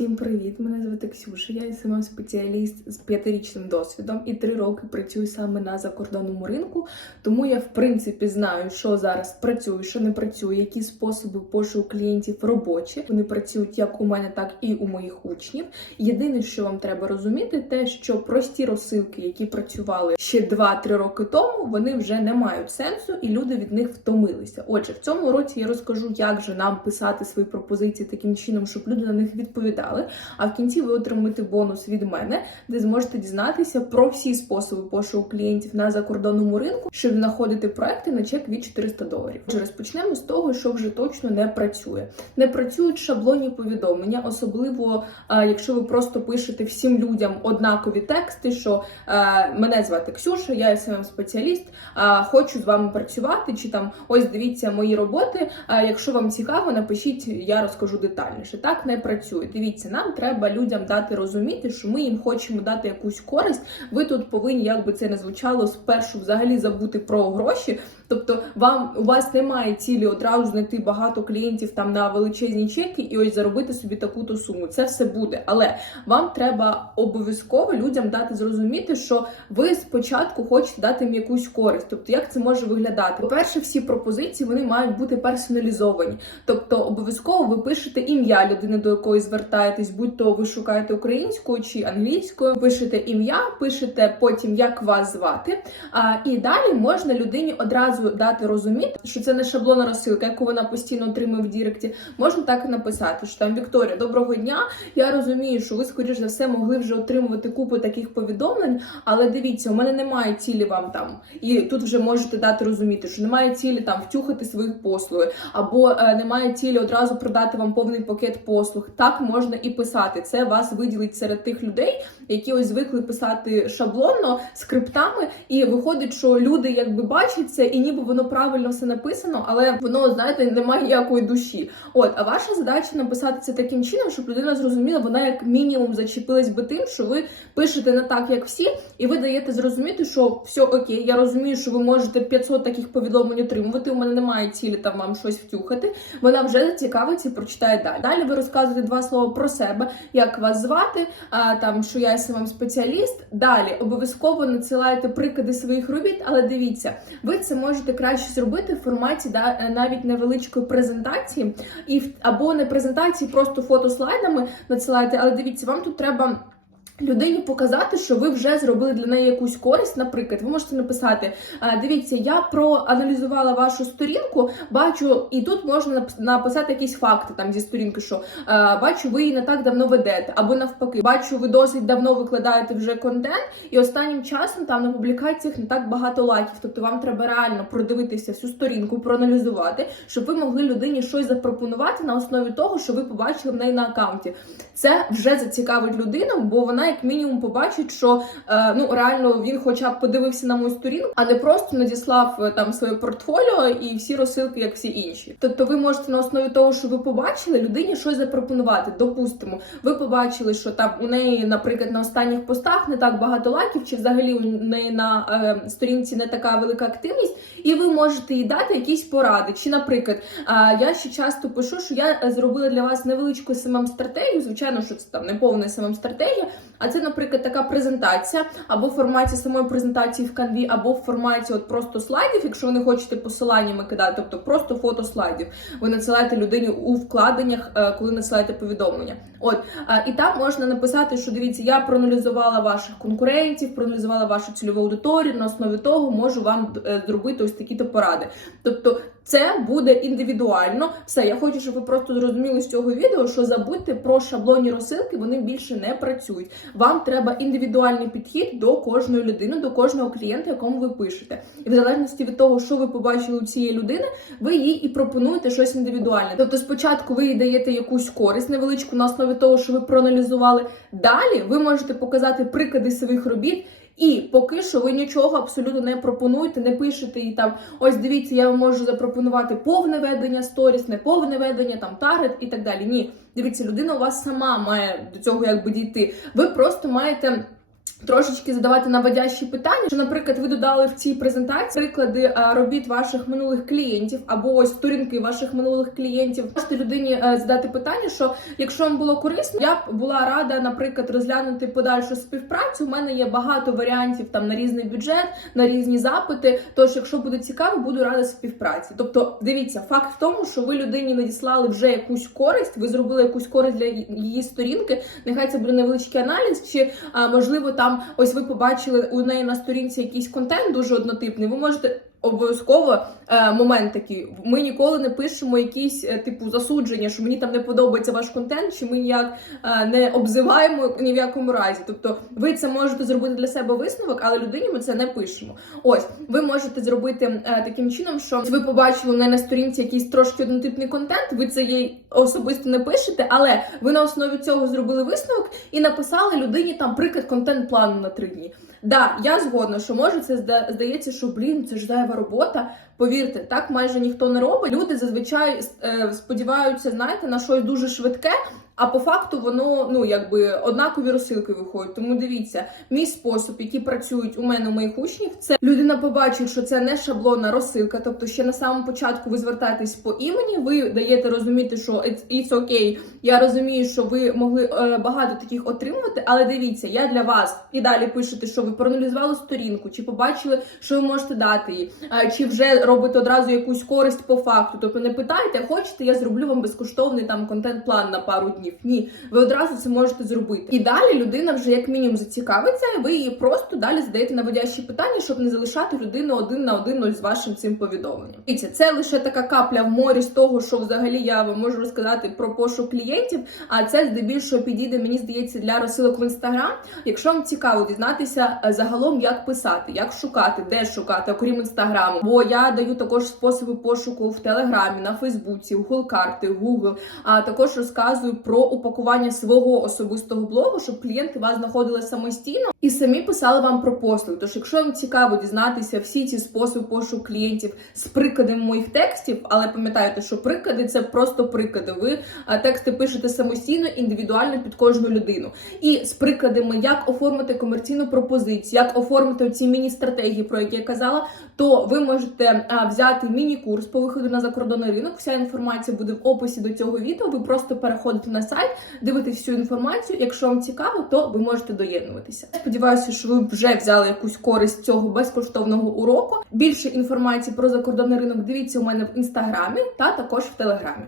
Всім привіт! Мене звати Ксюша. Я сама спеціаліст з п'ятирічним досвідом і три роки працюю саме на закордонному ринку. Тому я в принципі знаю, що зараз працює, що не працює, які способи пошуку клієнтів робочі. Вони працюють як у мене, так і у моїх учнів. Єдине, що вам треба розуміти, те, що прості розсилки, які працювали ще 2-3 роки тому, вони вже не мають сенсу, і люди від них втомилися. Отже, в цьому році я розкажу, як же нам писати свої пропозиції таким чином, щоб люди на них відповідали. А в кінці ви отримаєте бонус від мене, де зможете дізнатися про всі способи пошуку клієнтів на закордонному ринку, щоб знаходити проекти на чек від 400 доларів. Отже, розпочнемо з того, що вже точно не працює. Не працюють шаблонні повідомлення, особливо а, якщо ви просто пишете всім людям однакові тексти, що а, мене звати Ксюша, я смм спеціаліст, хочу з вами працювати, чи там ось дивіться мої роботи. Якщо вам цікаво, напишіть, я розкажу детальніше. Так не працює. Дивіться, нам треба людям дати розуміти, що ми їм хочемо дати якусь користь. Ви тут повинні, як би це не звучало, спершу взагалі забути про гроші. Тобто, вам у вас немає цілі одразу знайти багато клієнтів там на величезні чеки і ось заробити собі таку-то суму. Це все буде. Але вам треба обов'язково людям дати зрозуміти, що ви спочатку хочете дати їм якусь користь. Тобто, як це може виглядати? По-перше, всі пропозиції вони мають бути персоналізовані. Тобто, обов'язково ви пишете ім'я людини, до якої звертаєтесь, будь-то ви шукаєте українською чи англійською, пишете ім'я, пишете потім, як вас звати. А, І далі можна людині одразу дати розуміти, що це не шаблонна розсилка, яку вона постійно отримує в Діректі. Можна так і написати, що там Вікторія, доброго дня. Я розумію, що ви, скоріш за все, могли вже отримувати купу таких повідомлень, але дивіться, у мене немає цілі вам там. І тут вже можете дати розуміти, що немає цілі там втюхати свої послуги, або е, немає цілі одразу продати вам повний пакет послуг. Так можна і писати. Це вас виділить серед тих людей, які ось звикли писати шаблонно скриптами, і виходить, що люди якби бачать це, і ніби воно правильно все написано, але воно, знаєте, не має ніякої душі. От, а ваша задача написати це таким чином, щоб людина зрозуміла, вона як мінімум зачепилась би тим, що ви пишете не так, як всі, і ви даєте зрозуміти, що все окей, я розумію, що ви можете 500 таких повідомлень отримувати. У мене немає цілі там вам щось втюхати. Вона вже зацікавиться і прочитає далі. Далі ви розказуєте два слова про себе, як вас звати, а, там що я вам спеціаліст. Далі обов'язково надсилаєте приклади своїх робіт, але дивіться, ви це можете краще зробити в форматі да, е, навіть невеличкої презентації, і або не презентації, просто фото слайдами надсилаєте, але дивіться, вам тут треба. Людині показати, що ви вже зробили для неї якусь користь. Наприклад, ви можете написати: «Е, дивіться, я проаналізувала вашу сторінку, бачу, і тут можна нап- написати якісь факти там зі сторінки, що е, бачу, ви її не так давно ведете, або навпаки, бачу, ви досить давно викладаєте вже контент, і останнім часом там на публікаціях не так багато лайків. Тобто вам треба реально продивитися всю сторінку, проаналізувати, щоб ви могли людині щось запропонувати на основі того, що ви побачили в неї на аккаунті. Це вже зацікавить людину, бо вона як мінімум побачить, що е, ну реально він, хоча б подивився на мою сторінку, а не просто надіслав е, там своє портфоліо і всі розсилки, як всі інші. Тобто, ви можете на основі того, що ви побачили, людині щось запропонувати. Допустимо, ви побачили, що там у неї, наприклад, на останніх постах не так багато лайків, чи взагалі у неї на е, сторінці не така велика активність, і ви можете їй дати якісь поради. Чи, наприклад, а, я ще часто пишу, що я е, зробила для вас невеличку смм стратегію. Звичайно, що це там не повна смм стратегія, а це, наприклад, така презентація або в форматі самої презентації в канві, або в форматі от просто слайдів, якщо ви не хочете посиланнями кидати, тобто просто фото слайдів. Ви надсилаєте людині у вкладеннях, е, коли надсилаєте повідомлення. От е, і там можна написати, що дивіться, я проаналізувала ваших конкурентів, проаналізувала вашу цільову аудиторію. На основі того можу вам е, зробити ось такі-то поради. Тобто, це буде індивідуально. Все, я хочу, щоб ви просто зрозуміли з цього відео, що забудьте про шаблонні розсилки, вони більше не працюють. Вам треба індивідуальний підхід до кожної людини, до кожного клієнта, якому ви пишете. І в залежності від того, що ви побачили у цієї людини, ви їй і пропонуєте щось індивідуальне. Тобто, спочатку ви їй даєте якусь користь невеличку на основі того, що ви проаналізували. Далі ви можете показати приклади своїх робіт. І поки що ви нічого абсолютно не пропонуєте, не пишете і там ось дивіться, я вам можу запропонувати повне ведення сторіс, не повне ведення, там таргет і так далі. Ні, дивіться, людина у вас сама має до цього якби дійти. Ви просто маєте. Трошечки задавати наводящі питання. Що, наприклад, ви додали в цій презентації приклади робіт ваших минулих клієнтів або ось сторінки ваших минулих клієнтів. Можете людині е, задати питання, що якщо вам було корисно, я б була рада, наприклад, розглянути подальшу співпрацю. У мене є багато варіантів там на різний бюджет, на різні запити. Тож, якщо буде цікаво, буду рада співпраці. Тобто, дивіться, факт в тому, що ви людині надіслали вже якусь користь, ви зробили якусь користь для її сторінки. Нехай це буде невеличкий аналіз, чи можливо там ось ви побачили у неї на сторінці якийсь контент дуже однотипний. Ви можете. Обов'язково е, момент такий. Ми ніколи не пишемо якісь е, типу засудження, що мені там не подобається ваш контент, чи ми ніяк е, не обзиваємо ні в якому разі. Тобто, ви це можете зробити для себе висновок, але людині ми це не пишемо. Ось ви можете зробити е, таким чином, що ви побачили у неї на сторінці якийсь трошки однотипний контент. Ви це їй особисто не пишете, але ви на основі цього зробили висновок і написали людині там приклад контент-плану на три дні. Да, я згодна, що може це зда- здається, що блін, це ж зайва робота. Повірте, так майже ніхто не робить. Люди зазвичай е, сподіваються, знаєте, на щось дуже швидке. А по факту воно ну якби однакові розсилки виходять. Тому дивіться, мій спосіб, які працюють у мене у моїх учнів, це людина побачить, що це не шаблонна розсилка. Тобто, ще на самому початку ви звертаєтесь по імені, ви даєте розуміти, що it's, it's okay. Я розумію, що ви могли е, багато таких отримувати, але дивіться, я для вас і далі пишете, що ви проаналізували сторінку, чи побачили, що ви можете дати їй, е, чи вже робите одразу якусь користь по факту. Тобто не питайте, хочете, я зроблю вам безкоштовний там контент-план на пару днів. Ні, ви одразу це можете зробити. І далі людина вже як мінімум зацікавиться, і ви її просто далі задаєте наводящі питання, щоб не залишати людину один на один з вашим цим повідомленням. Дивіться, це лише така капля в морі з того, що взагалі я вам можу розказати про пошук клієнтів. А це здебільшого підійде, мені здається, для розсилок в інстаграм. Якщо вам цікаво дізнатися е, загалом, як писати, як шукати, де шукати, окрім інстаграму. Бо я даю також способи пошуку в Телеграмі, на Фейсбуці, в Google Google, а також розказую про упакування свого особистого блогу, щоб клієнти вас знаходили самостійно і самі писали вам про послуги. Тож, якщо вам цікаво дізнатися всі ці способи пошуку клієнтів з прикладами моїх текстів, але пам'ятайте, що приклади це просто приклади. Ви тексти пишете самостійно, індивідуально під кожну людину. І з прикладами, як оформити комерційну пропозицію, як оформити ці міні-стратегії, про які я казала, то ви можете взяти міні-курс по виходу на закордонний ринок. Вся інформація буде в описі до цього відео. Ви просто переходите на сайт, дивитесь всю інформацію. Якщо вам цікаво, то ви можете доєднуватися. Сподіваюся, що ви вже взяли якусь користь цього безкоштовного уроку. Більше інформації про закордонний ринок дивіться у мене в інстаграмі та також в телеграмі.